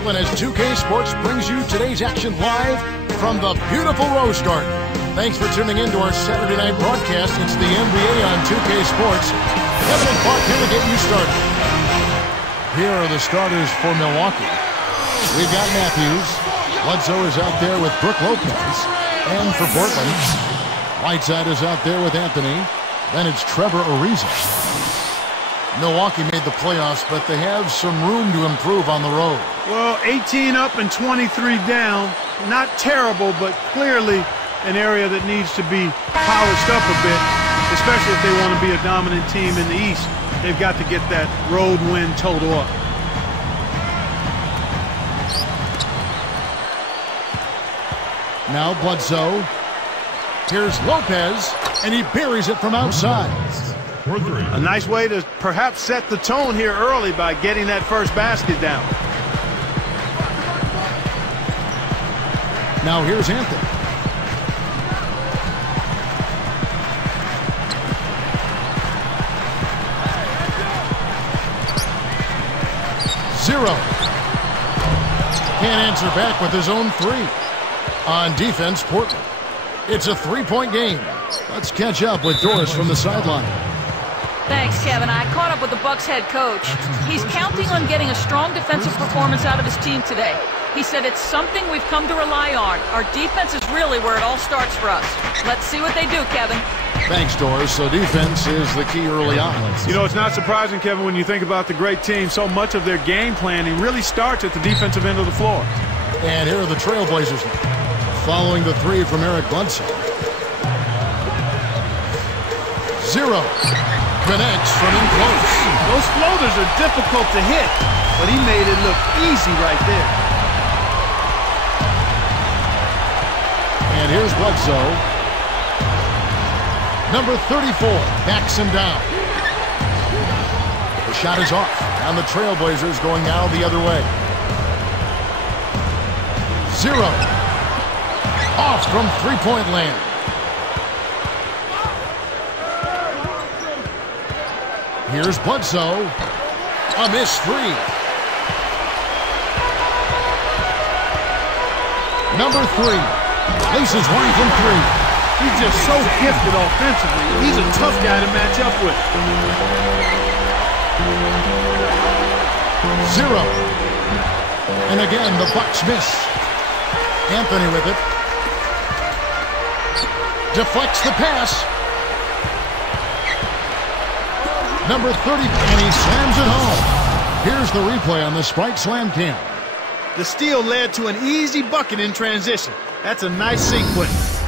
Portland as 2K Sports brings you today's action live from the beautiful Rose Garden. Thanks for tuning in to our Saturday night broadcast. It's the NBA on 2K Sports. Kevin and Clark here to get you started. Here are the starters for Milwaukee. We've got Matthews. Bledsoe is out there with Brook Lopez. And for Portland, Whiteside is out there with Anthony. Then it's Trevor Ariza. Milwaukee made the playoffs, but they have some room to improve on the road. Well, 18 up and 23 down. Not terrible, but clearly an area that needs to be polished up a bit, especially if they want to be a dominant team in the East. They've got to get that road win total up. Now Bledsoe. Here's Lopez, and he buries it from outside. A nice way to perhaps set the tone here early by getting that first basket down. Now here's Anthony. Zero. Can't answer back with his own three. On defense, Portland. It's a three-point game. Let's catch up with Doris from the sideline. Thanks, Kevin. I caught up with the Bucks head coach. He's counting on getting a strong defensive performance out of his team today. He said it's something we've come to rely on. Our defense is really where it all starts for us. Let's see what they do, Kevin. Thanks, Doris. So defense is the key early on. You know, it's not surprising, Kevin, when you think about the great team. So much of their game planning really starts at the defensive end of the floor. And here are the Trailblazers following the three from Eric Bledsoe. Zero. Connects from in close. Those floaters are difficult to hit, but he made it look easy right there. And here's Bledsoe. Number 34 backs him down. The shot is off, and the Trailblazers going now the other way. Zero. Off from three-point land. Here's Bledsoe. A missed three. Number three. Places one from three. He's just so gifted offensively. He's a tough guy to match up with. Zero. And again, the Bucks miss. Anthony with it. Deflects the pass. Number 30, and he slams it home. Here's the replay on the Sprite Slam Cam. The steal led to an easy bucket in transition. That's a nice sequence.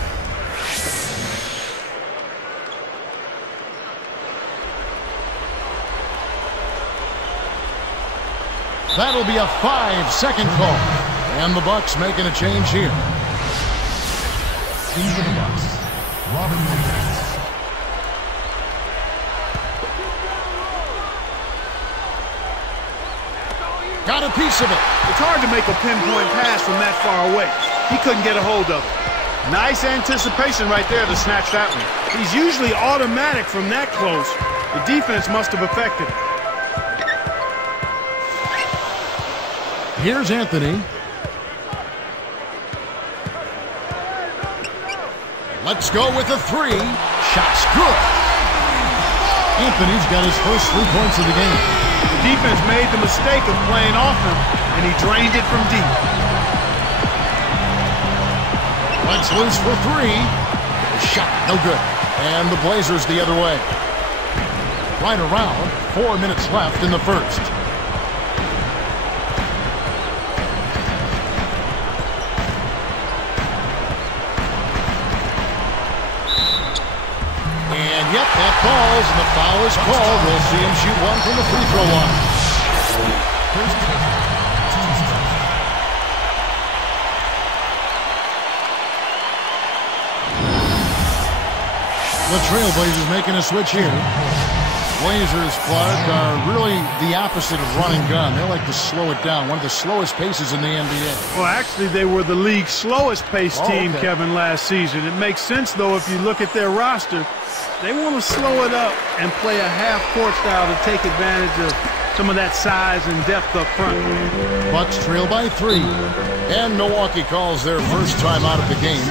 That'll be a 5-second call. And the Bucks making a change here. Into the Bucks, Robin Williams. Got a piece of it. It's hard to make a pinpoint pass from that far away. He couldn't get a hold of it. Nice anticipation right there to snatch that one. He's usually automatic from that close. The defense must have affected it. Here's Anthony. Let's go with a three. Shot's good. Anthony's got his first 3 points of the game. The defense made the mistake of playing off him, and he drained it from deep. Let's loose for three. Shot, no good. And the Blazers the other way. Right around 4 minutes left in the first. Yep, that falls, and the foul is called. We'll see him shoot one from the free throw line. The Trailblazers making a switch here. Blazers, Clark, are really the opposite of run and gun. They like to slow it down. One of the slowest paces in the NBA. Well, actually, they were the league's slowest paced team, Kevin, last season. It makes sense, though, if you look at their roster. They want to slow it up and play a half-court style to take advantage of some of that size and depth up front. Bucks trail by 3. And Milwaukee calls their first time out of the game.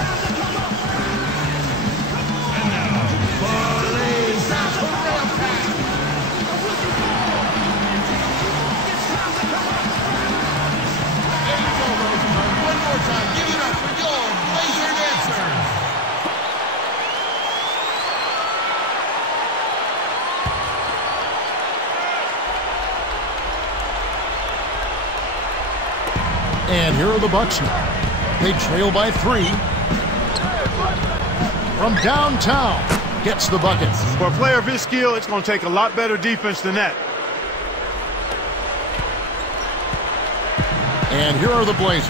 And here are the Bucks now. They trail by 3. From downtown, gets the bucket. For a player of his skill, it's going to take a lot better defense than that. And here are the Blazers.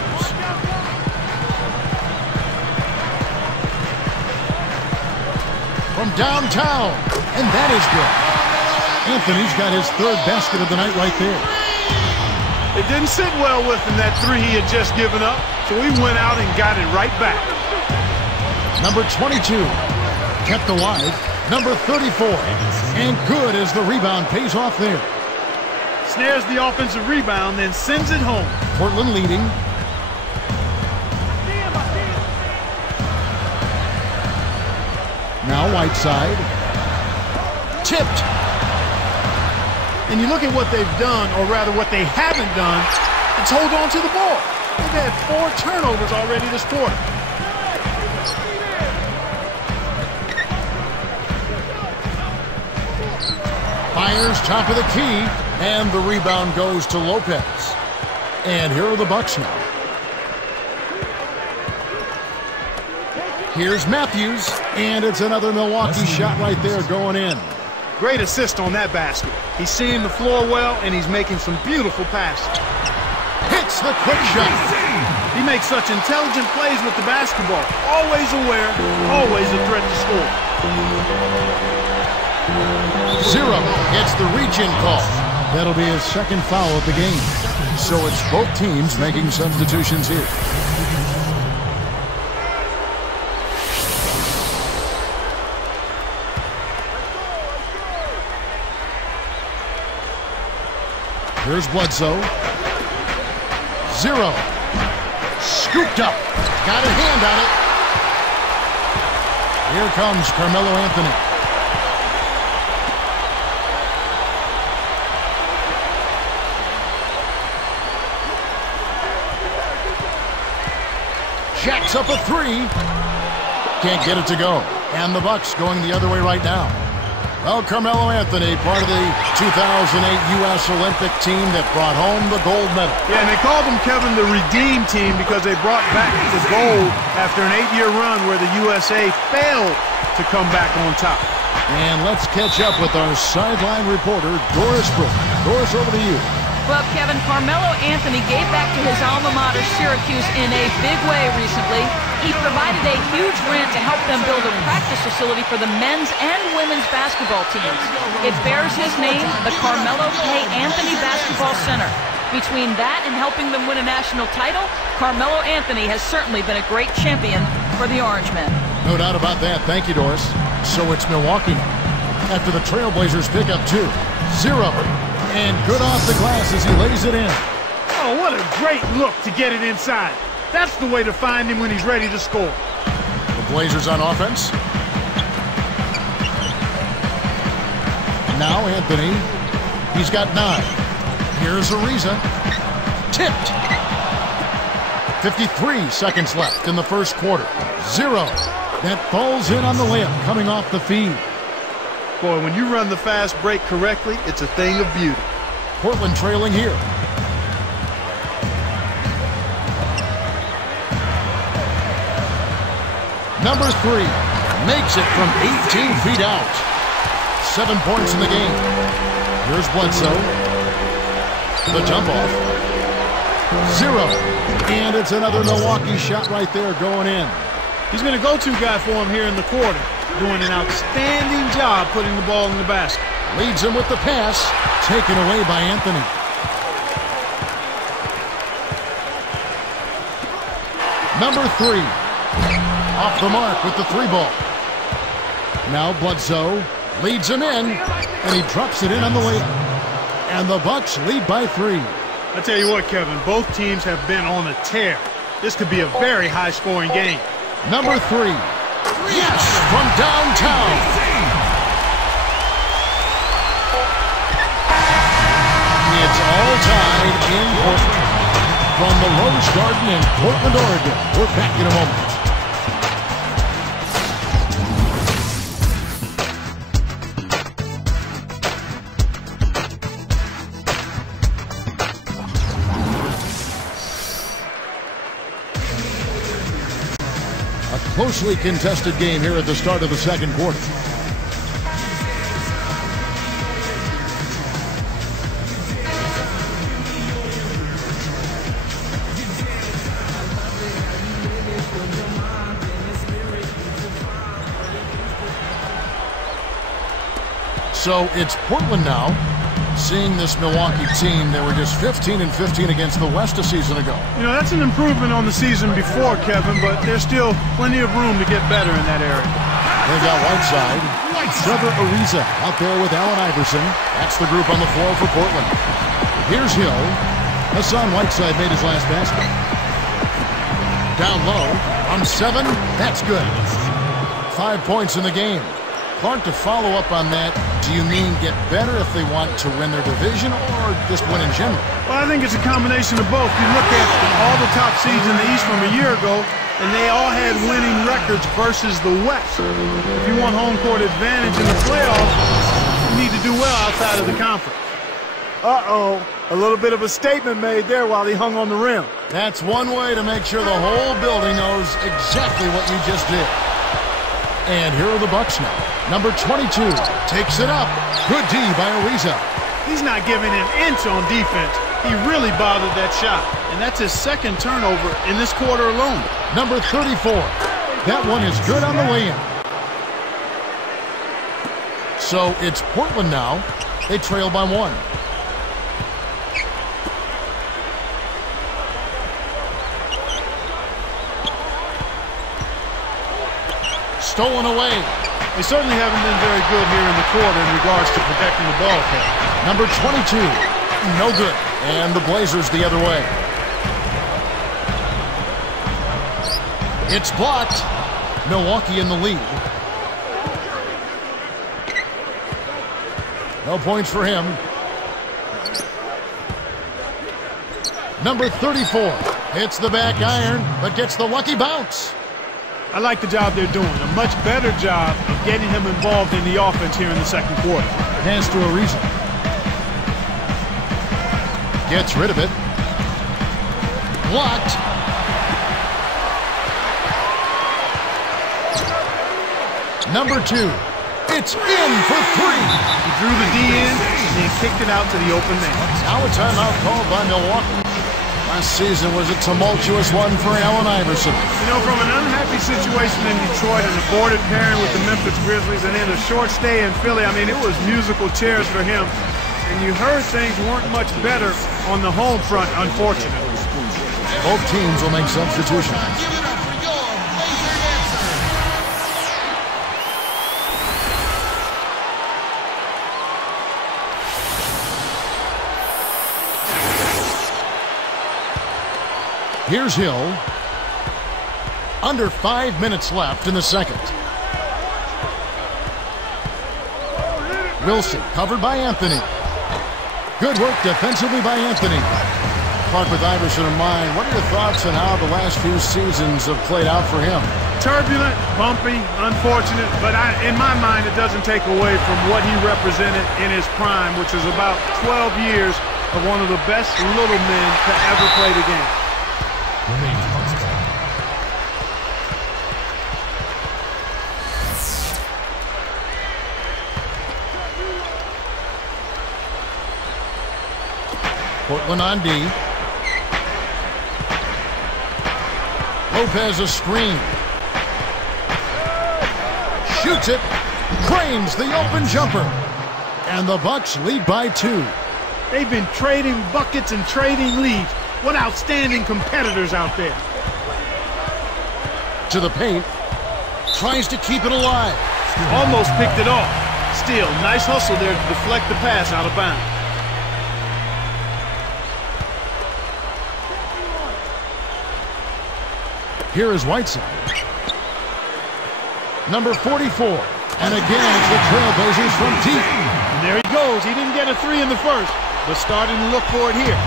From downtown, and that is good. Anthony's got his 3rd basket of the night right there. It didn't sit well with him, that 3 he had just given up, so he went out and got it right back. Number 22, kept alive. Number 34, and good as the rebound pays off there. Snares the offensive rebound, then sends it home. Portland leading. Now Whiteside. Tipped. And you look at what they've done, or rather what they haven't done, it's hold on to the ball. They've had 4 turnovers already this quarter. Fires top of the key, and the rebound goes to Lopez. And here are the Bucks now. Here's Matthews, and it's another Milwaukee shot right there going in. Great assist on that basket. He's seeing the floor well, and he's making some beautiful passes. Hits the quick shot. He makes such intelligent plays with the basketball. Always aware, always a threat to score. 0 gets the reach-in call. That'll be his 2nd foul of the game. So it's both teams making substitutions here. Here's Bledsoe. 0. Scooped up. Got a hand on it. Here comes Carmelo Anthony. Jacks up a 3. Can't get it to go. And the Bucks going the other way right now. Well, Carmelo Anthony, part of the 2008 U.S. Olympic team that brought home the gold medal. Yeah, and they called them, Kevin, the Redeem Team because they brought back the gold after an 8-year run where the USA failed to come back on top. And let's catch up with our sideline reporter, Doris Brooke. Doris, over to you. Well, Kevin, Carmelo Anthony gave back to his alma mater, Syracuse, in a big way recently. He provided a huge grant to help them build a practice facility for the men's and women's basketball teams. It bears his name, the Carmelo K. Anthony Basketball Center. Between that and helping them win a national title, Carmelo Anthony has certainly been a great champion for the Orange Men. No doubt about that. Thank you, Doris. So it's Milwaukee now. After the Trailblazers pick up 2. 0. And good off the glass as he lays it in. Oh, what a great look to get it inside. That's the way to find him when he's ready to score. The Blazers on offense. Now Anthony. He's got 9. Here's Ariza. Tipped. 53 seconds left in the first quarter. 0. That falls in on the layup coming off the feed. Boy, when you run the fast break correctly, it's a thing of beauty. Portland trailing here. Number 3 makes it from 18 feet out. 7 points in the game. Here's Bledsoe. The jump off. 0. And it's another Milwaukee shot right there going in. He's been a go-to guy for him here in the quarter, doing an outstanding job putting the ball in the basket. Leads him with the pass, taken away by Anthony. Number 3, off the mark with the 3 ball. Now Bledsoe leads him in, and he drops it in on the layup. And the Bucks lead by 3. I tell you what, Kevin, both teams have been on a tear. This could be a very high-scoring game. Number 3. Yes, from downtown. It's all tied in Portland. From the Rose Garden in Portland, Oregon. We're back in a moment. Closely contested game here at the start of the second quarter. So it's Portland now. Seeing this Milwaukee team, they were just 15-15 against the West a season ago. You know, that's an improvement on the season before, Kevin, but there's still plenty of room to get better in that area. They've got Whiteside. Trevor Ariza out there with Allen Iverson. That's the group on the floor for Portland. Here's Hill. Hassan Whiteside made his last basket. Down low. On 7. That's good. 5 points in the game. Clark, to follow up on that, do you mean get better if they want to win their division or just win in general? Well, I think it's a combination of both. You look at all the top seeds in the East from a year ago, and they all had winning records versus the West. If you want home court advantage in the playoffs, you need to do well outside of the conference. Uh-oh, a little bit of a statement made there while he hung on the rim. That's one way to make sure the whole building knows exactly what you just did. And here are the Bucks now. Number 22 takes it up. Good D by Ariza. He's not giving an inch on defense. He really bothered that shot. And that's his second turnover in this quarter alone. Number 34. That one is good on the way in. So it's Portland now. They trail by 1. Stolen away. They certainly haven't been very good here in the quarter in regards to protecting the ball. Number 22, no good. And the Blazers the other way. It's blocked. Milwaukee in the lead. No points for him. Number 34 hits the back iron, but gets the lucky bounce. I like the job they're doing. A much better job of getting him involved in the offense here in the second quarter. Pass to Ariza. Gets rid of it. Blocked. Number 2. It's in for 3. He drew the D in and then kicked it out to the open man. Now a timeout called by Milwaukee. Last season was a tumultuous one for Allen Iverson. You know, from an unhappy situation in Detroit, an aborted pairing with the Memphis Grizzlies, and then a short stay in Philly, I mean, it was musical chairs for him. And you heard things weren't much better on the home front, unfortunately. Both teams will make substitutions. Here's Hill. Under 5 minutes left in the second. Wilson covered by Anthony. Good work defensively by Anthony. Clark, with Iverson in mind, what are your thoughts on how the last few seasons have played out for him? Turbulent, bumpy, unfortunate, but in my mind it doesn't take away from what he represented in his prime, which was about 12 years of one of the best little men to ever play the game. Portland on D. Lopez a screen. Shoots it. Cranes the open jumper. And the Bucks lead by 2. They've been trading buckets and trading leads. What outstanding competitors out there. To the paint. Tries to keep it alive. Almost picked it off. Still, nice hustle there to deflect the pass out of bounds. Here is Whiteside. Number 44. And again, it's the Trailblazers from deep. And there he goes. He didn't get a three in the first, but starting to look for it here.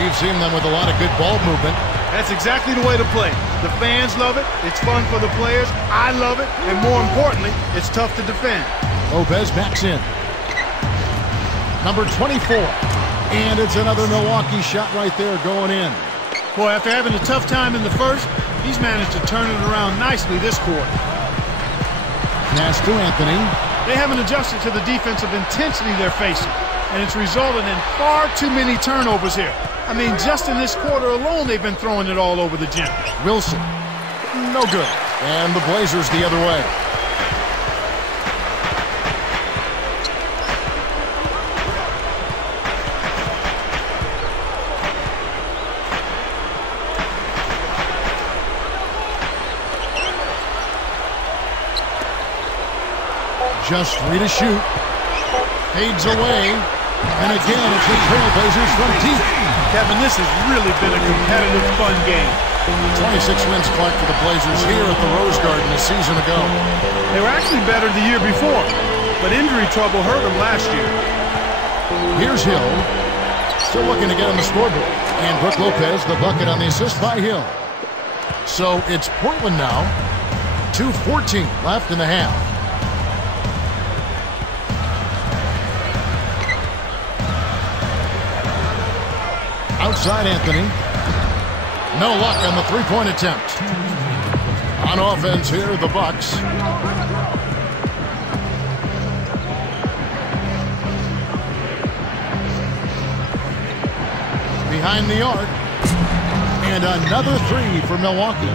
We've seen them with a lot of good ball movement. That's exactly the way to play. The fans love it. It's fun for the players. I love it. And more importantly, it's tough to defend. Lopez backs in. Number 24. And it's another Milwaukee shot right there going in. Boy, after having a tough time in the first, he's managed to turn it around nicely this quarter. Pass to Anthony. They haven't adjusted to the defensive intensity they're facing, and it's resulted in far too many turnovers here. I mean, just in this quarter alone, they've been throwing it all over the gym. Wilson. No good. And the Blazers the other way. Just free to shoot. Fades away. And again, it's the Trailblazers from deep. Kevin, this has really been a competitive, fun game. 26 wins, Clark, for the Blazers here at the Rose Garden a season ago. They were actually better the year before, but injury trouble hurt them last year. Here's Hill. Still looking to get on the scoreboard. And Brook Lopez, the bucket on the assist by Hill. So it's Portland now. 2:14 left in the half. Outside Anthony. No luck on the three-point attempt. On offense here, the Bucks. Behind the arc. And another three for Milwaukee.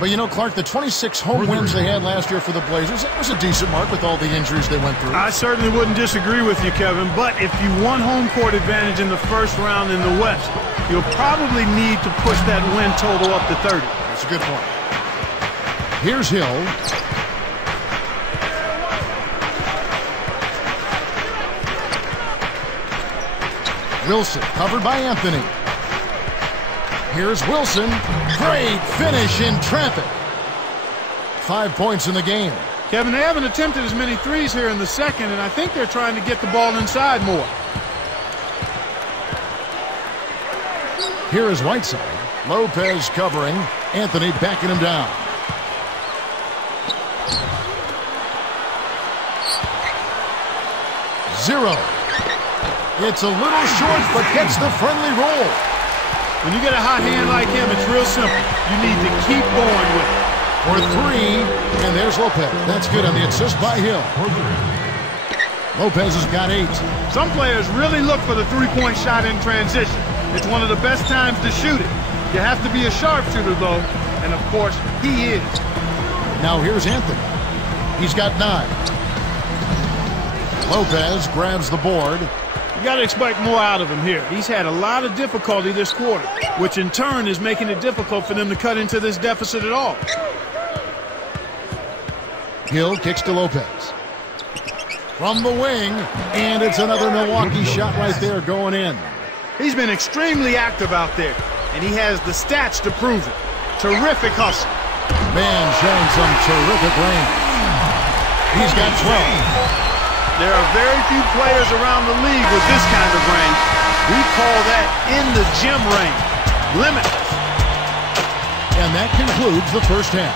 But you know, Clark, the 26 home wins they had last year for the Blazers, that was a decent mark with all the injuries they went through. I certainly wouldn't disagree with you, Kevin, but if you won home court advantage in the first round in the West, you'll probably need to push that win total up to 30. That's a good point. Here's Hill. Wilson, covered by Anthony. Here's Wilson. Great finish in traffic. 5 points in the game. Kevin, they haven't attempted as many threes here in the second, and I think they're trying to get the ball inside more. Here is Whiteside. Lopez covering. Anthony backing him down. Zero. It's a little short, but gets the friendly roll. When you get a hot hand like him, it's real simple. You need to keep going with it. For three, and there's Lopez. That's good on the assist by Hill. Lopez has got 8. Some players really look for the three-point shot in transition. It's one of the best times to shoot it. You have to be a sharpshooter, though, and of course, he is. Now here's Anthony. He's got 9. Lopez grabs the board. You got to expect more out of him here. He's had a lot of difficulty this quarter, which in turn is making it difficult for them to cut into this deficit at all. Hill kicks to Lopez. From the wing, and it's another Milwaukee shot right there going in. He's been extremely active out there, and he has the stats to prove it. Terrific hustle. Man showing some terrific range. He's got 12. There are very few players around the league with this kind of range. We call that in the gym range. Limitless. And that concludes the first half.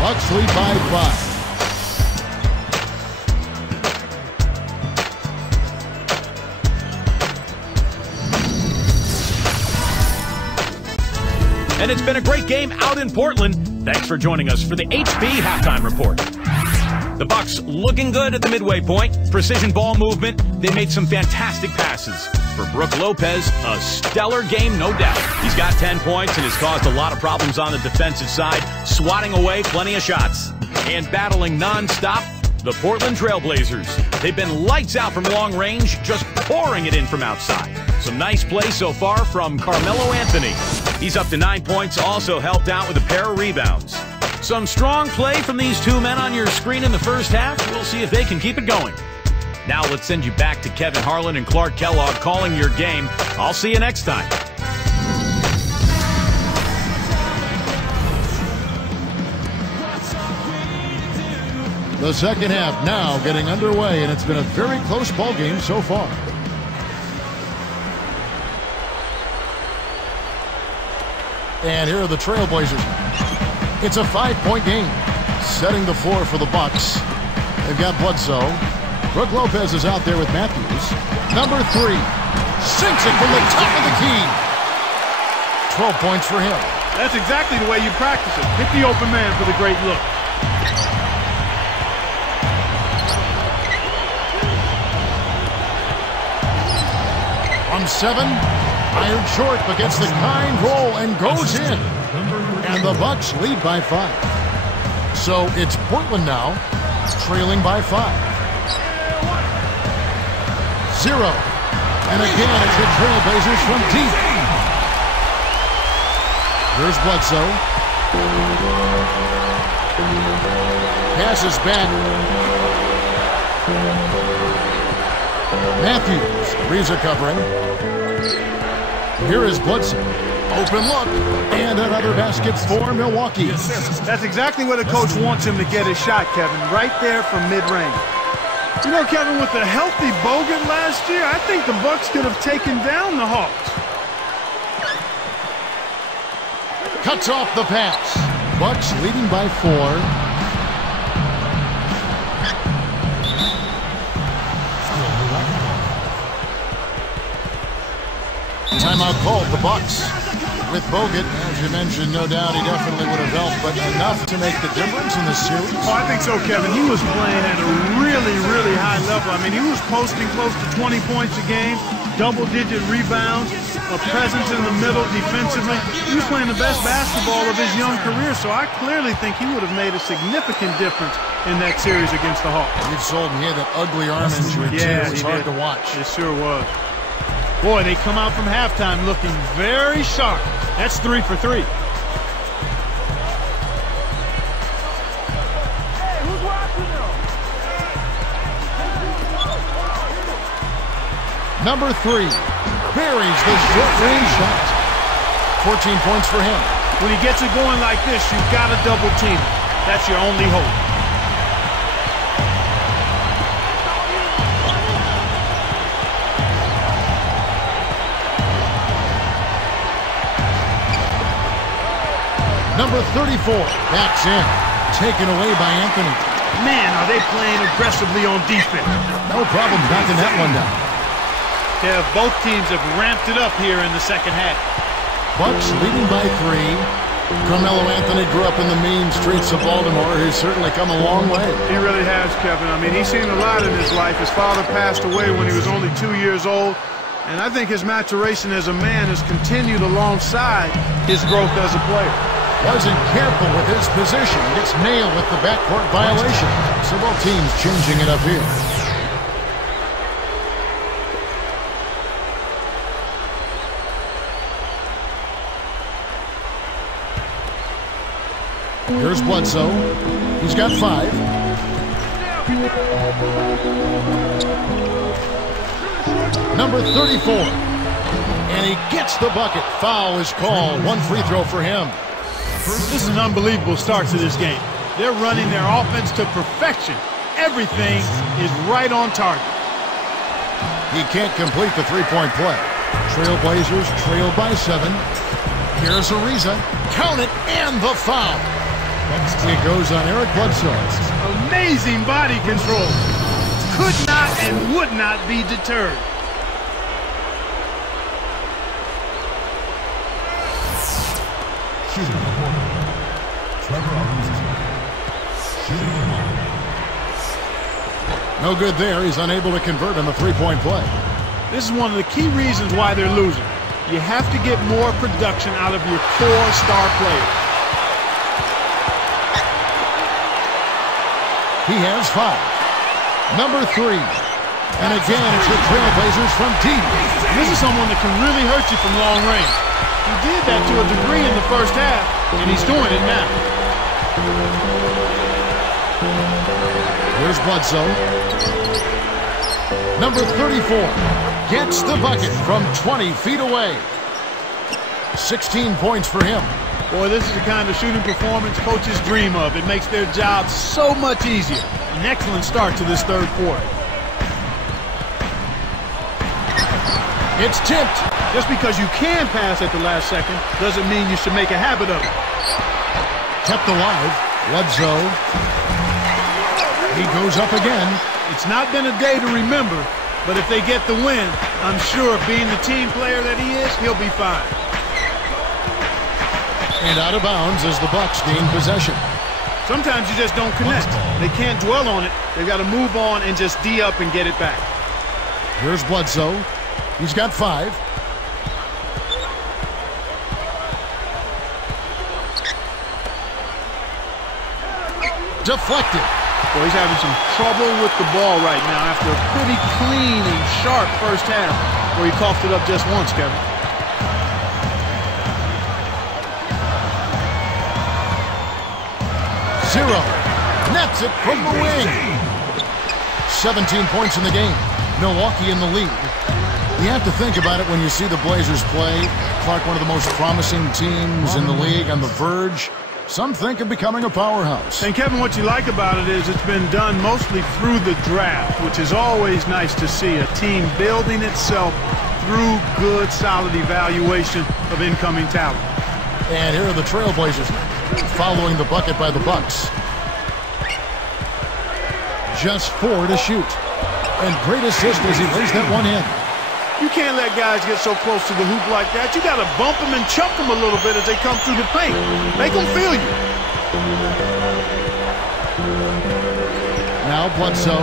Bucks lead by 5. And it's been a great game out in Portland. Thanks for joining us for the HB Halftime Report. The Bucks looking good at the midway point. Precision ball movement. They made some fantastic passes. For Brook Lopez, a stellar game, no doubt. He's got 10 points and has caused a lot of problems on the defensive side, swatting away plenty of shots. And battling nonstop, the Portland Trailblazers. They've been lights out from long range, just pouring it in from outside. Some nice play so far from Carmelo Anthony. He's up to 9 points, also helped out with a pair of rebounds. Some strong play from these two men on your screen in the first half. We'll see if they can keep it going. Now let's send you back to Kevin Harlan and Clark Kellogg calling your game. I'll see you next time. The second half now getting underway, and it's been a very close ball game so far. And here are the Trailblazers. It's a 5-point game, setting the floor for the Bucks. They've got Bledsoe. Brook Lopez is out there with Matthews. Number 3 sinks it from the top of the key. 12 points for him. That's exactly the way you practice it. Hit the open man for the great look. On 7, iron short, but gets the kind roll and goes in. And the Bucks lead by 5. So it's Portland now, trailing by 5. 0. And again, it's the Trailblazers from deep. Here's Bledsoe. Passes back. Matthews, Reza covering. Here is Bledsoe. Open look. And another basket for Milwaukee. That's exactly where the coach wants him to get his shot, Kevin. Right there from mid-range. You know, Kevin, with the healthy Bogut last year, I think the Bucks could have taken down the Hawks. Cuts off the pass. Bucks leading by 4. Timeout called, the Bucks. With Bogut, as you mentioned, no doubt he definitely would have helped, but enough to make the difference in the series? Oh, I think so, Kevin. He was playing at a really, really high level. I mean, he was posting close to 20 points a game, double-digit rebounds, a presence in the middle defensively. He was playing the best basketball of his young career, so I clearly think he would have made a significant difference in that series against the Hawks. You've sold me that ugly arm injury, too. It was hard to watch. It sure was. Boy, they come out from halftime looking very sharp. That's 3 for 3. Number 3 buries the short-range shot. 14 points for him. When he gets it going like this, you've got to double team him. That's your only hope. Number 34 backs in. Taken away by Anthony. Man, are they playing aggressively on defense. No problem knocking that one down. Yeah, both teams have ramped it up here in the second half. Bucks leading by 3. Carmelo Anthony grew up in the mean streets of Baltimore. He's certainly come a long way. He really has, Kevin. I mean, he's seen a lot in his life. His father passed away when he was only 2 years old. And I think his maturation as a man has continued alongside his growth as a player. Wasn't careful with his position. Gets nailed with the backcourt violation. So both teams changing it up here. Here's Bledsoe. He's got 5. Number 34. And he gets the bucket. Foul is called. 1 free throw for him. This is an unbelievable start to this game. They're running their offense to perfection. Everything is right on target. He can't complete the three-point play. Trailblazers trailed by 7. Here's Ariza. Count it, and the foul. It goes on Eric Bledsoe. Amazing body control. Could not and would not be deterred. Shooting the corner. Trevor Ariza. Shooting the corner. No good there. He's unable to convert on the three-point play. This is one of the key reasons why they're losing. You have to get more production out of your core star players. He has 5. Number 3. And again, it's the Trailblazers from deep. This is someone that can really hurt you from long range. He did that to a degree in the first half, and he's doing it now. Here's Bledsoe. Number 34 gets the bucket from 20 feet away. 16 points for him. Boy, this is the kind of shooting performance coaches dream of. It makes their job so much easier. An excellent start to this third quarter. It's tipped. Just because you can pass at the last second doesn't mean you should make a habit of it. Kept alive. Bledsoe. He goes up again. It's not been a day to remember, but if they get the win, I'm sure being the team player that he is, he'll be fine. And out of bounds as the Bucks gain possession. Sometimes you just don't connect. They can't dwell on it. They've got to move on and just D up and get it back. Here's Bledsoe. He's got 5. Deflected. Well, he's having some trouble with the ball right now after a pretty clean and sharp first half where he coughed it up just once, Kevin. Zero. Nets it from the wing. 17 points in the game. Milwaukee in the lead. You have to think about it when you see the Blazers play. Clark, one of the most promising teams in the league, on the verge. Some think of becoming a powerhouse. And Kevin, what you like about it is it's been done mostly through the draft, which is always nice to see. A team building itself through good, solid evaluation of incoming talent. And here are the Trailblazers following the bucket by the Bucks. Just 4 to shoot. And great assist as he lays that one in. You can't let guys get so close to the hoop like that. You got to bump them and chuck them a little bit as they come through the paint. Make them feel you. Now Bledsoe.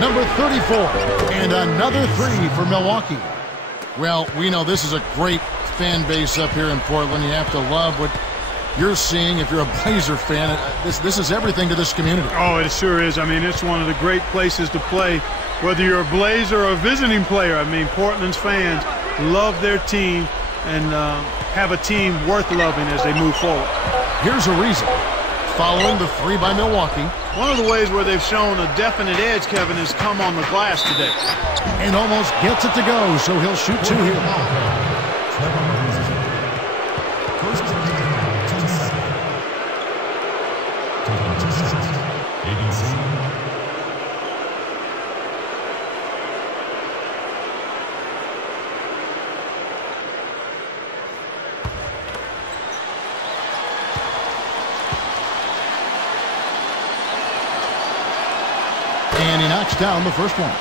Number 34. And another 3 for Milwaukee. Well, we know this is a great fan base up here in Portland. You have to love what you're seeing if you're a Blazer fan. This is everything to this community. Oh, it sure is. I mean, it's one of the great places to play. Whether you're a Blazer or a visiting player, I mean, Portland's fans love their team and have a team worth loving as they move forward. Here's a reason. Following the 3 by Milwaukee. One of the ways where they've shown a definite edge, Kevin, has come on the glass today. And almost gets it to go, so he'll shoot 2 here. First, 2 seconds. Taking 2 shots. ABC. And he knocks down the first one.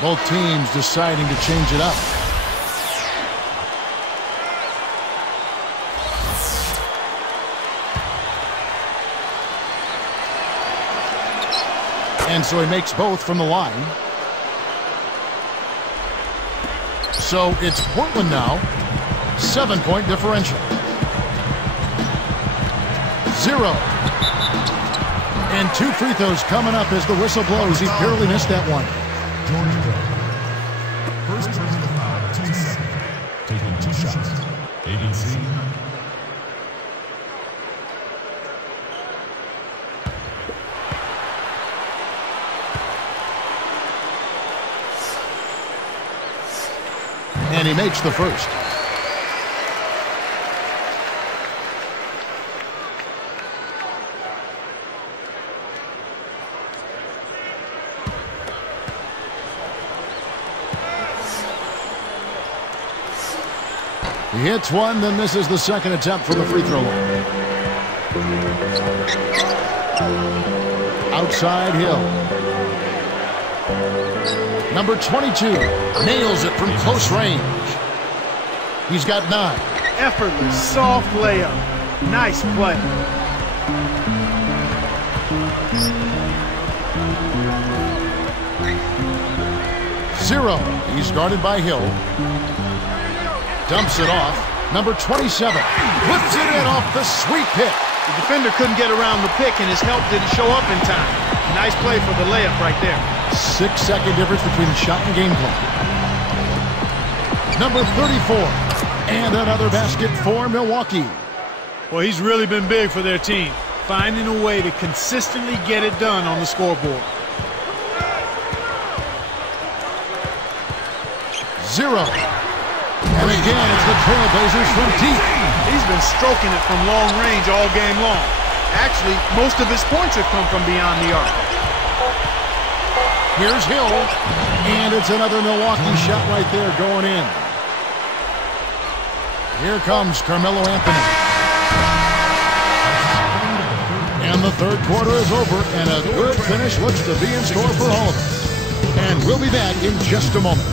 Both teams deciding to change it up. And so he makes both from the line. So it's Portland now. 7-point differential. 0. And 2 free throws coming up as the whistle blows. He barely missed that one. First personal foul, 2 seconds. Taking 2 shots. ABC. And he makes the first. He hits one, then misses the second attempt for the free throw line. Outside Hill. Number 22 nails it from close range. He's got 9. Effortless, soft layup. Nice play. Zero. He's guarded by Hill. Dumps it off. Number 27 puts it in off the sweep pick. The defender couldn't get around the pick, and his help didn't show up in time. Nice play for the layup right there. 6-second difference between the shot and game clock. Number 34. And another basket for Milwaukee. Well, he's really been big for their team, finding a way to consistently get it done on the scoreboard. 0. And again, it's the Trailblazers from deep. He's been stroking it from long range all game long. Actually, most of his points have come from beyond the arc. Here's Hill, and it's another Milwaukee shot right there going in. Here comes Carmelo Anthony. And the third quarter is over, and a good finish looks to be in store for all of us. And we'll be back in just a moment.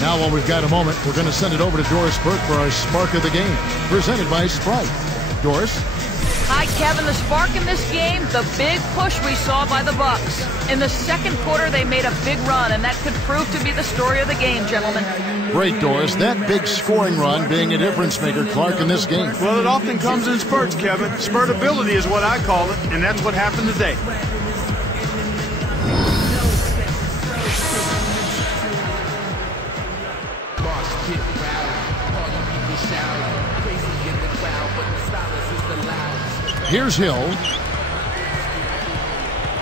Now, while we've got a moment, we're going to send it over to Doris Burke for our Spark of the Game, presented by Sprite. Doris? Hi, Kevin. The spark in this game, the big push we saw by the Bucks. In the second quarter, they made a big run, and that could prove to be the story of the game, gentlemen. Great, Doris. That big scoring run being a difference maker, Clark, in this game. Well, it often comes in spurts, Kevin. Spurtability is what I call it, and that's what happened today. Here's Hill.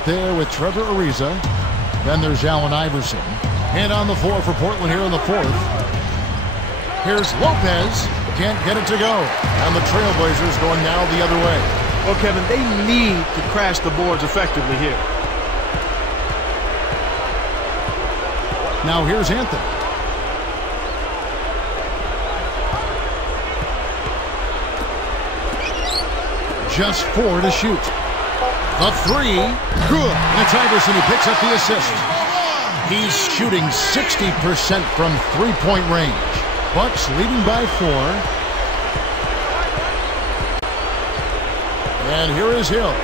There with Trevor Ariza. Then there's Allen Iverson. And on the floor for Portland here in the fourth. Here's Lopez. Can't get it to go. And the Trailblazers going now the other way. Well, Kevin, they need to crash the boards effectively here. Now here's Anthony. Just 4 to shoot. The 3, good. And it's Iverson who picks up the assist. He's shooting 60% from three-point range. Bucks leading by 4. And here is Hill.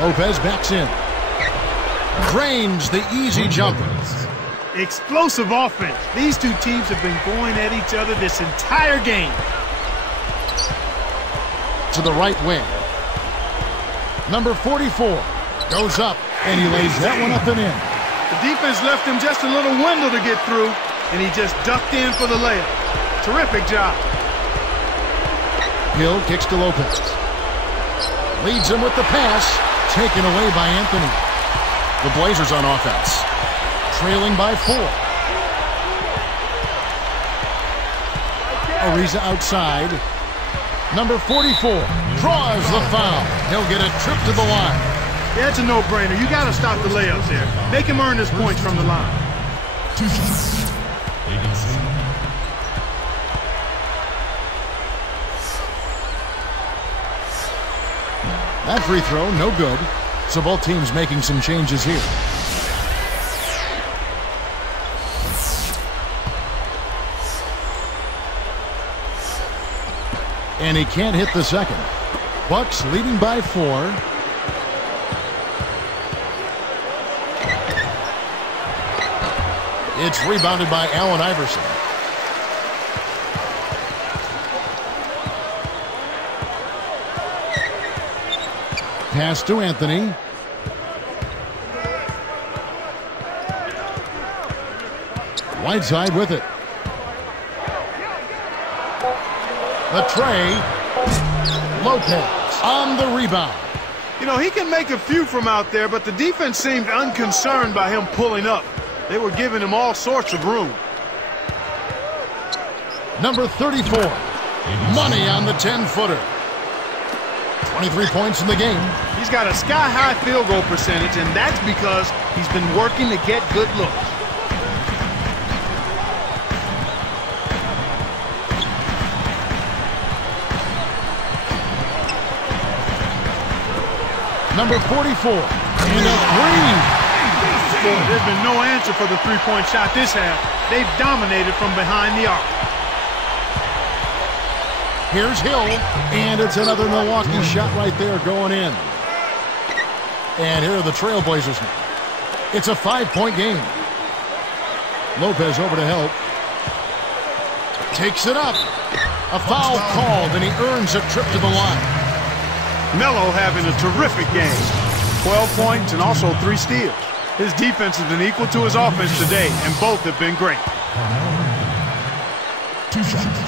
Lopez backs in. Drains the easy jumper. Explosive offense. These two teams have been going at each other this entire game. To the right wing. Number 44 goes up, and he lays that one up and in. The defense left him just a little window to get through, and he just ducked in for the layup. Terrific job. Hill kicks to Lopez. Leads him with the pass, taken away by Anthony. The Blazers on offense. Trailing by 4. Ariza outside. Number 44 draws the foul. He'll get a trip to the line. Yeah, it's a no-brainer. You got to stop the layups there. Make him earn his points from the line. That free throw, no good. So both teams making some changes here. And he can't hit the second. Bucks leading by 4. It's rebounded by Allen Iverson. Pass to Anthony. Whiteside with it. The tray. Lopez on the rebound. You know, he can make a few from out there, but the defense seemed unconcerned by him pulling up. They were giving him all sorts of room. Number 34. Money on the 10-footer. 23 points in the game. He's got a sky-high field goal percentage, and that's because he's been working to get good looks. Number 44. And a 3. There's been no answer for the three-point shot this half. They've dominated from behind the arc. Here's Hill, and it's another Milwaukee shot right there going in. And here are the Trailblazers now. It's a 5-point game. Lopez over to help. Takes it up. A foul called, and he earns a trip to the line. Melo having a terrific game. 12 points and also 3 steals. His defense has been equal to his offense today, and both have been great. 2 shots.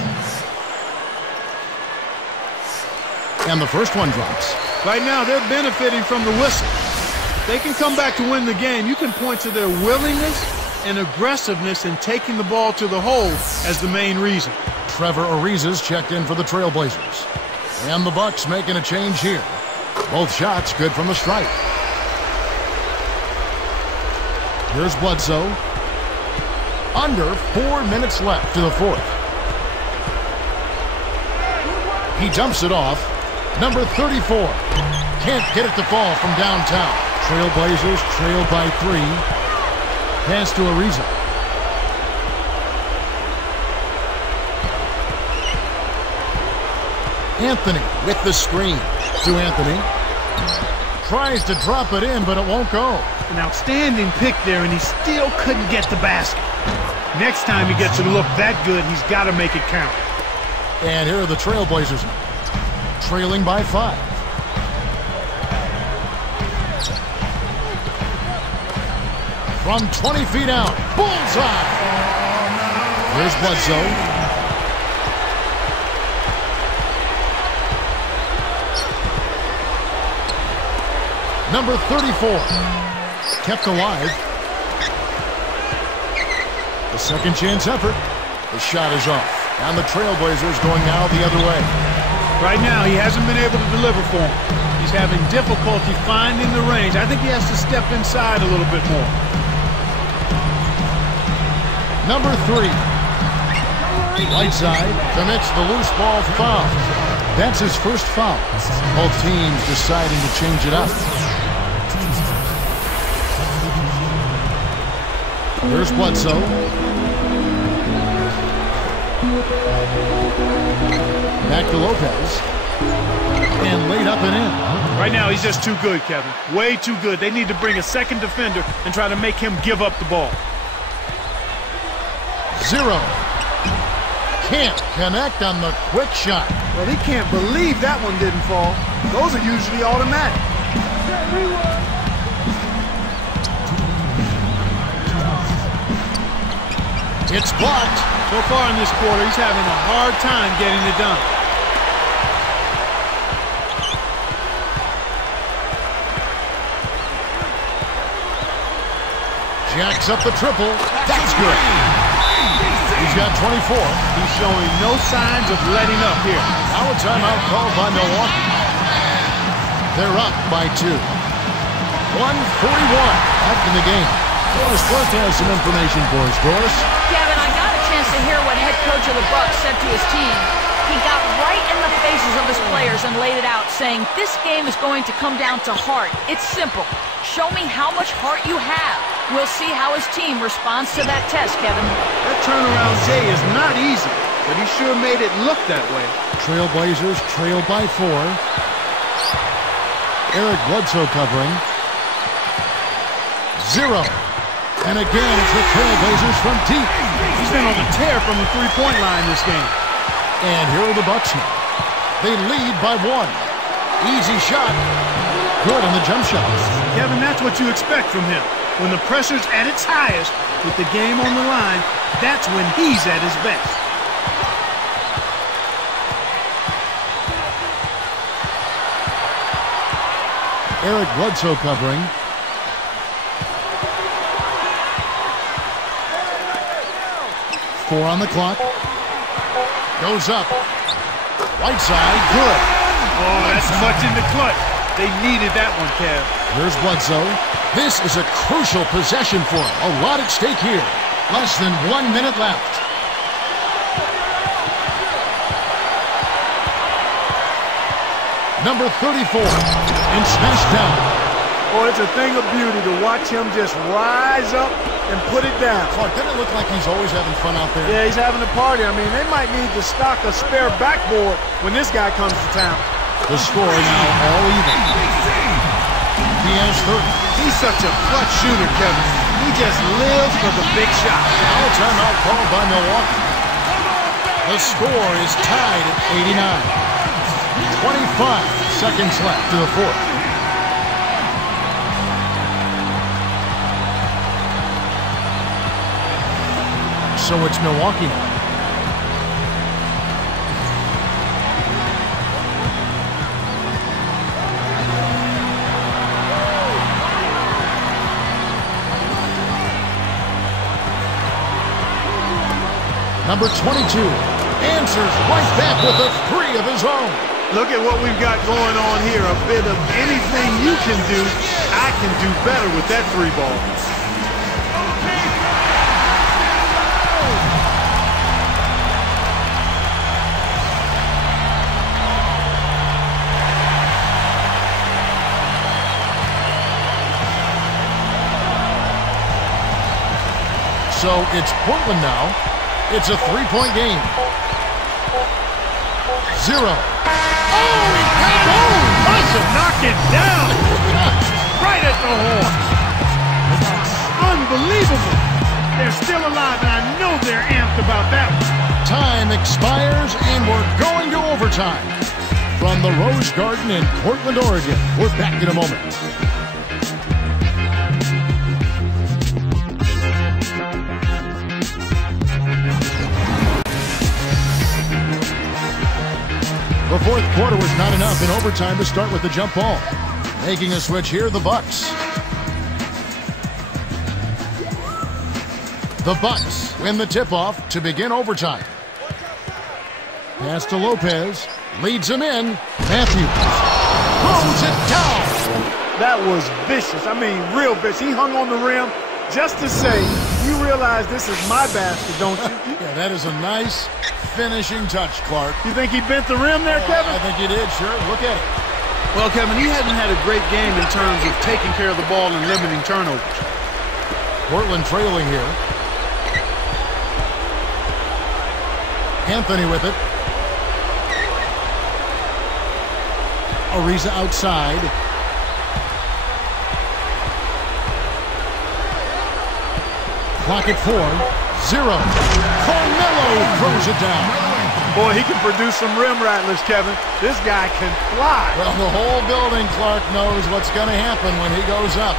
And the first one drops. Right now, they're benefiting from the whistle. They can come back to win the game. You can point to their willingness and aggressiveness in taking the ball to the hole as the main reason. Trevor Ariza's checked in for the Trailblazers. And the Bucks making a change here. Both shots good from the stripe. Here's Bledsoe. Under 4 minutes left to the fourth. He dumps it off. Number 34. Can't get it to fall from downtown. Trailblazers trail by 3. Pass to Ariza. Anthony with the screen to Anthony. Tries to drop it in, but it won't go. An outstanding pick there, and he still couldn't get the basket. Next time he gets to look that good, he's got to make it count. And here are the Trailblazers now, trailing by 5. From 20 feet out, bullseye! Here's Bledsoe. Number 34, kept alive. The second chance effort. The shot is off. And the Trailblazers going now the other way. Right now, he hasn't been able to deliver for him. He's having difficulty finding the range. I think he has to step inside a little bit more. Number 3, Whiteside commits the loose ball foul. That's his first foul. Both teams deciding to change it up. Here's Bledsoe. Back to Lopez. And laid up and in. Right now, he's just too good, Kevin. Way too good. They need to bring a second defender and try to make him give up the ball. 0. Can't connect on the quick shot. Well, he can't believe that one didn't fall. Those are usually automatic. It's blocked. So far in this quarter, he's having a hard time getting it done. Jacks up the triple. That's good. He's got 24. He's showing no signs of letting up here. Now a timeout called by Milwaukee. They're up by 2. 1:41 left in the game. Doris Burke has some information for us. Doris? Kevin, I got a chance to hear what head coach of the Bucks said to his team. He got right in the faces of his players and laid it out, saying, this game is going to come down to heart. It's simple. Show me how much heart you have. We'll see how his team responds to that test, Kevin. That turnaround J is not easy, but he sure made it look that way. Trailblazers trail by 4. Eric Bledsoe covering. 0. And again, it's the Trailblazers from deep. He's been on a tear from the three-point line this game. And here are the Bucks now. They lead by 1. Easy shot. Good on the jump shot. Kevin, that's what you expect from him. When the pressure's at its highest, with the game on the line, that's when he's at his best. Eric Bledsoe covering. Four on the clock. Goes up. Right side, good. Oh, that's much in the clutch. They needed that one, Kev. Here's Bledsoe. This is a crucial possession for him. A lot at stake here. Less than 1 minute left. Number 34. And smashed down. Oh, it's a thing of beauty to watch him just rise up and put it down. Clark, doesn't it look like he's always having fun out there? Yeah, he's having a party. I mean, they might need to stock a spare backboard when this guy comes to town. The score now all even. He has 30. He's such a clutch shooter, Kevin. He just lives for the big shot. Now a timeout called by Milwaukee. The score is tied at 89. 25 seconds left to the fourth. So it's Milwaukee. Number 22 answers right back with a three of his own. Look at what we've got going on here. A bit of anything you can do, I can do better with that three ball. So it's Portland now. It's a three-point game. 0. Oh, he got it! Awesome! Knock it down! Right at the horn! Unbelievable! They're still alive, and I know they're amped about that one. Time expires, and we're going to overtime. From the Rose Garden in Portland, Oregon, we're back in a moment. The fourth quarter was not enough in overtime to start with the jump ball. Making a switch here, the Bucks. The Bucks win the tip-off to begin overtime. Pass to Lopez. Leads him in. Matthews throws it down. That was vicious. I mean, real vicious. He hung on the rim just to say, you realize this is my basket, don't you? Yeah, that is a nice finishing touch, Clark. You think he bent the rim there, Kevin? I think he did, sure. Look at it. Well, Kevin, he hadn't had a great game in terms of taking care of the ball and limiting turnovers. Portland trailing here. Anthony with it. Ariza outside. Clock at 4. 0. Carmelo throws it down. Boy, he can produce some rim rattlers, Kevin. This guy can fly. Well, the whole building, Clark, knows what's going to happen when he goes up.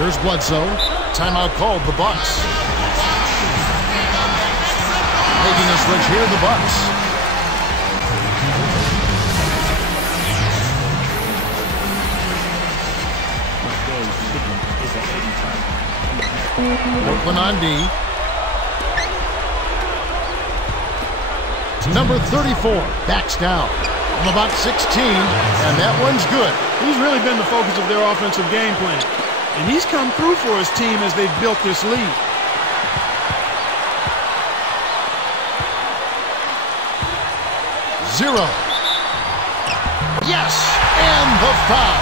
Here's Bledsoe. Timeout called, the Bucks. Making a switch here, the Bucks. Portland on D. Number 34 backs down. From about 16, and that one's good. He's really been the focus of their offensive game plan. And he's come through for his team as they've built this lead. Zero. Yes, and the foul.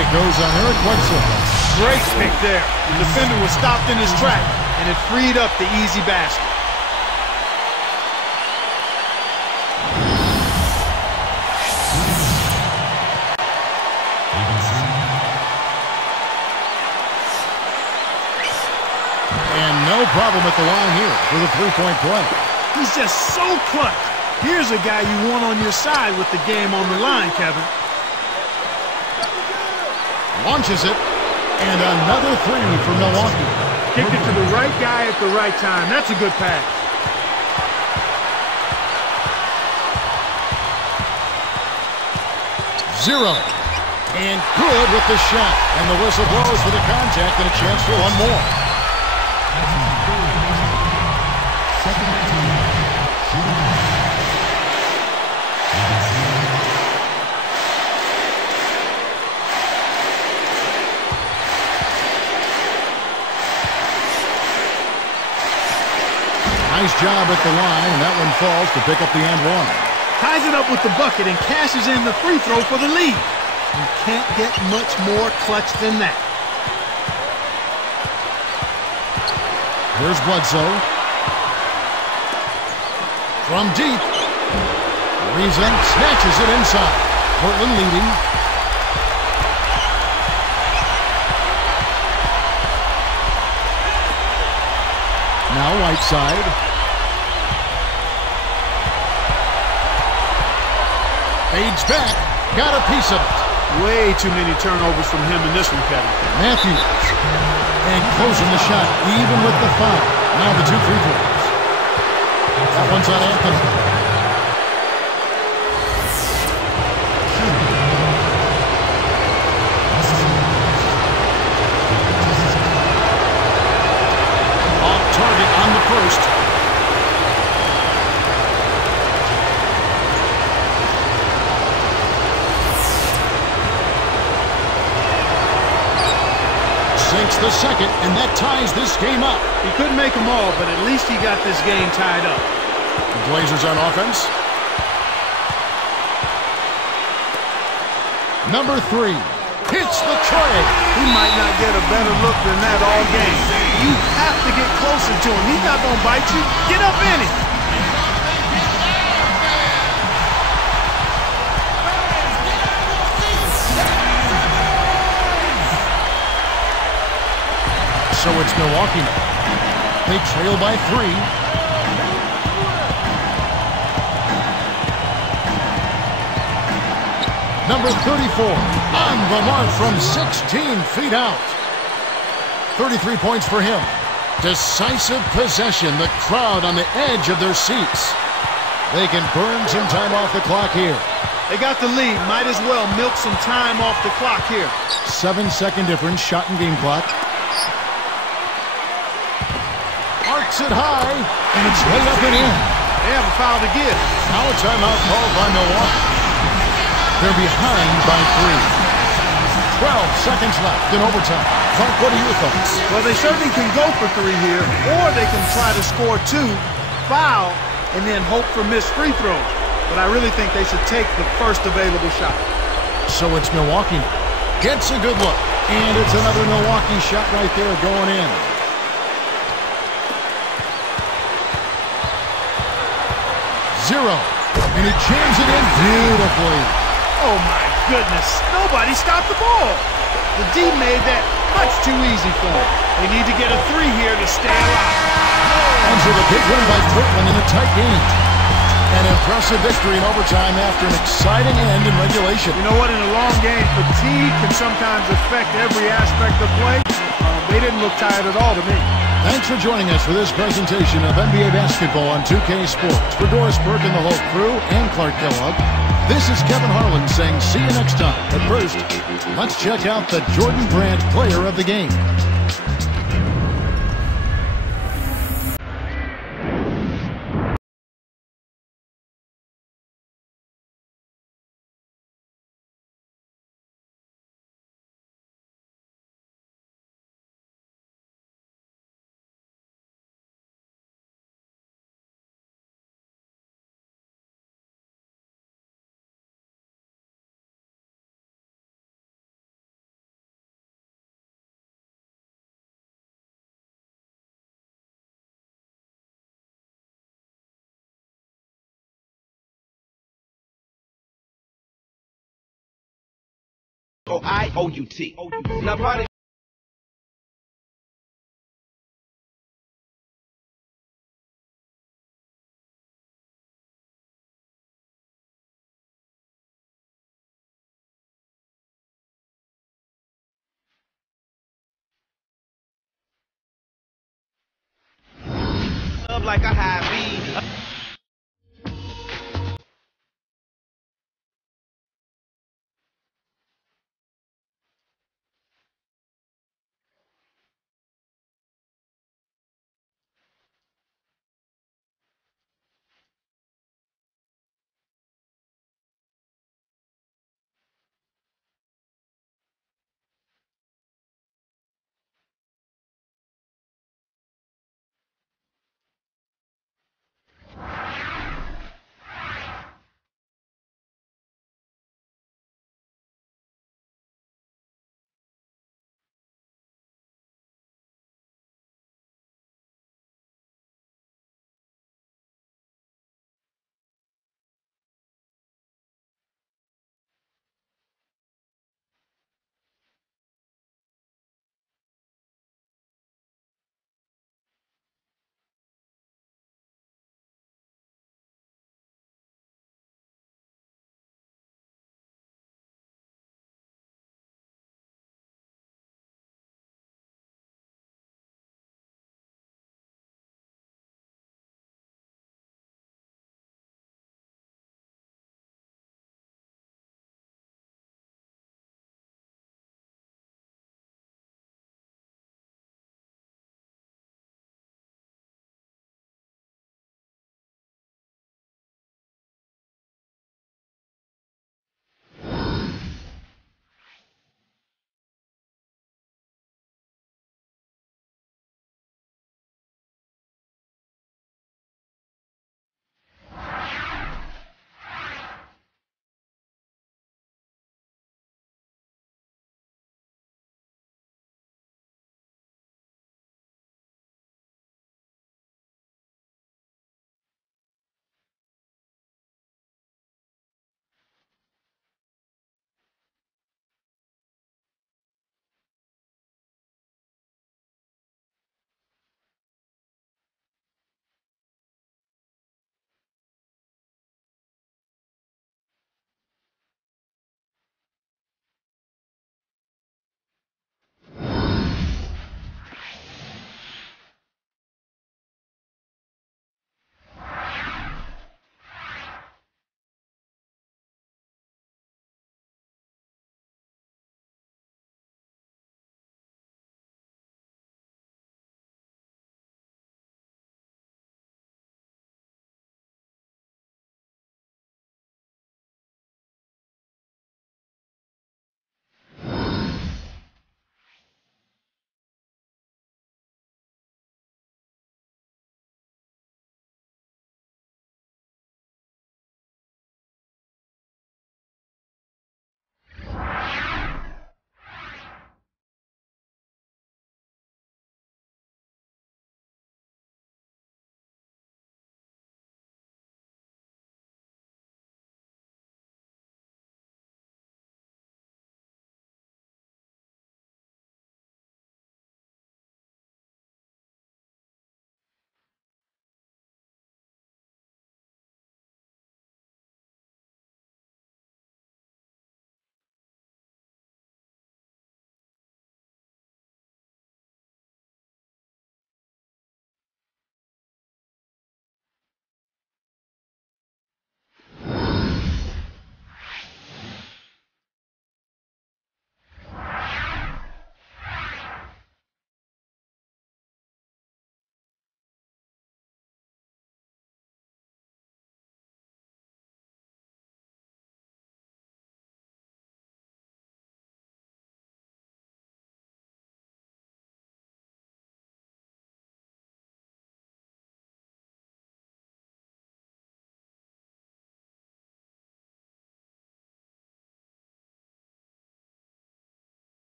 It goes on Eric Bledsoe. Great pick there. The defender was stopped in his track, and it freed up the easy basket. And no problem at the line here for the three-point play. He's just so clutch. Here's a guy you want on your side with the game on the line, Kevin. Launches it, and another three for Milwaukee. Kicked it to the right guy at the right time. That's a good pass. Zero. And good with the shot. And the whistle blows for the contact and a chance for one more. Nice job at the line, and that one falls to pick up the and one. Ties it up with the bucket and cashes in the free throw for the lead. You can't get much more clutch than that. Here's Bledsoe. From deep. Ariza snatches it inside. Portland leading. Now Whiteside. Fades back. Got a piece of it. Way too many turnovers from him in this one, Kevin. Matthews. And closing the shot, even with the foul. Now the 2 free throws. That one's on Anthony. Off target on the first. Sinks the second, and that ties this game up. He couldn't make them all, but at least he got this game tied up. The Blazers on offense. Number 3 hits the tray. He might not get a better look than that all game. You have to get closer to him. He's not going to bite you. Get up in it. So it's Milwaukee now. They trail by 3. Number 34 on the mark from 16 feet out. 33 points for him. Decisive possession. The crowd on the edge of their seats. They can burn some time off the clock here. They got the lead. Might as well milk some time off the clock here. 7-second difference. Shot and game clock. Arcs it high, and it's way up and in. They have a foul to give. Now a timeout called by Milwaukee. They're behind by 3. 12 seconds left in overtime. Clark, what are your thoughts? Well, they certainly can go for 3 here, or they can try to score 2, foul, and then hope for missed free throws. But I really think they should take the first available shot. So it's Milwaukee now. Gets a good look, and it's another Milwaukee shot right there going in. Zero, and he jams it in beautifully. Oh, my goodness. Nobody stopped the ball. The D made that much too easy for him. They need to get a 3 here to stay alive. And so the big win by Portland in a tight game. An impressive victory in overtime after an exciting end in regulation. You know what? In a long game, fatigue can sometimes affect every aspect of play. They didn't look tired at all to me. Thanks for joining us for this presentation of NBA basketball on 2K Sports. For Doris Burke and the whole crew and Clark Kellogg, this is Kevin Harlan saying see you next time. But first, let's check out the Jordan Brand player of the game. EYEUC. Now, probably. Like a high beat.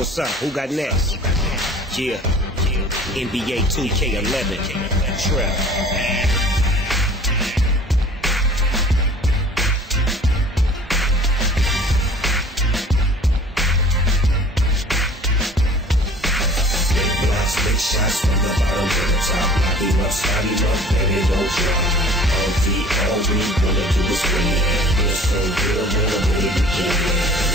What's up? Who got next? Yeah. NBA 2K11. Trap. Big shots from the bottom to the top. Lock him up, start him up, baby, don't drop. All we wanna do is win. We're so good, wanna win again.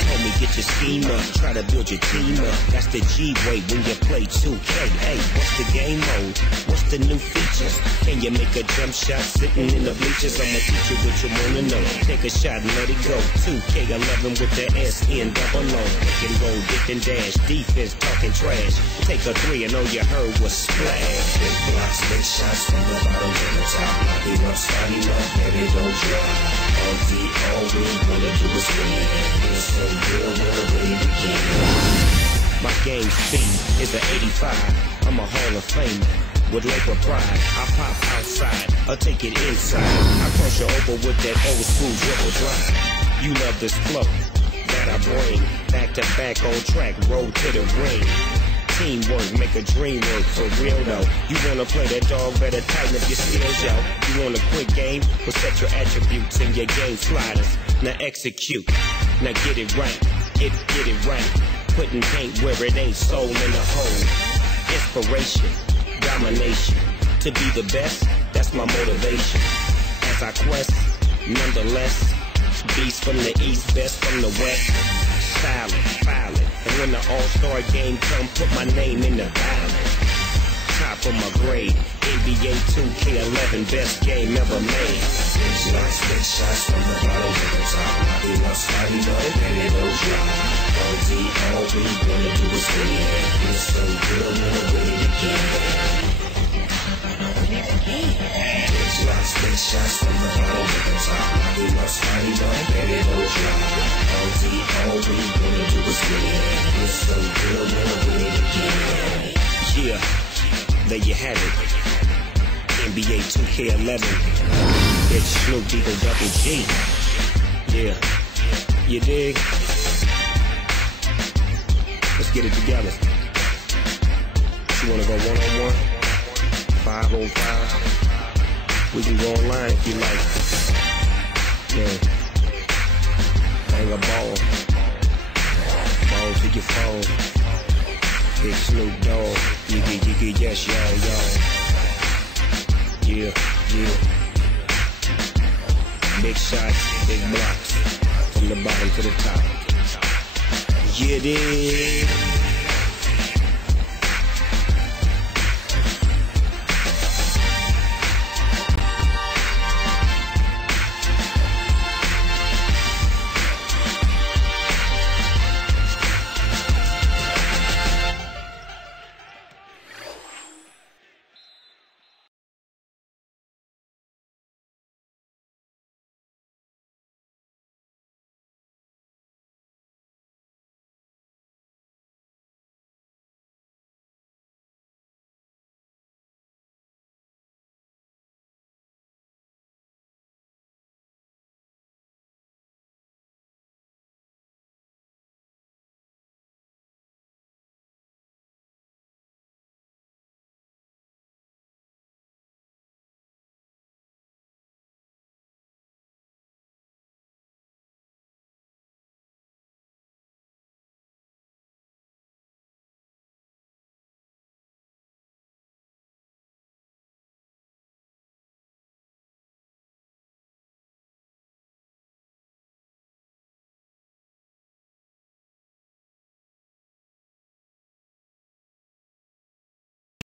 Homie, get your scheme up, try to build your team up. That's the G-way when you play 2K. Hey, what's the game mode? What's the new features? Can you make a jump shot sitting in the bleachers? I'ma teach you what you wanna know. Take a shot and let it go. 2K11 with the S-N double O. Pick and roll, dip and dash. Defense talking trash. Take a three and all you heard was splash. Big blocks, big shots from the bottom to the top. Lock him up, start him up, baby, don't drop. All we wanna do is win. We're so good, wanna win again. My game speed is an 85. I'm a Hall of Famer with Laker pride. I pop outside, I'll take it inside. I cross you over with that old school dribble drive. You love this flow that I bring. Back to back on track, roll to the ring. Teamwork, make a dream work for real though. You wanna play that dog, better tighten up your skills, yo. You want a quick game? Well, set your attributes in your game sliders. Now execute, now get it right, get it right. Putting paint where it ain't, soul in the hole. Inspiration, domination. To be the best, that's my motivation. As I quest, nonetheless. Beast from the east, best from the west. Silent. And when the all-star game come, put my name in the ballot. Top of my grade, NBA 2K11, best game ever made. Big shots from the bottom to the top. Lock him up, start him up, baby, don't drop. All we wanna do is win. We're so good, wanna win again. Big shots from the bottom to the top. Lock him up, start him up, baby, don't drop. All we wanna do is win. We're so good, wanna win again. Yeah, there you have it. NBA 2K11. It's Snoop Eagle Double G. Yeah, you dig? Let's get it together. You wanna go one-on-one? 5-on-5? We can go online if you like. Yeah. Hang a ball. Ball to your phone. Big Snoop Dogg. You yes, y'all. Yeah. Big shots, big blocks. From the bottom to the top. Yeah, dig.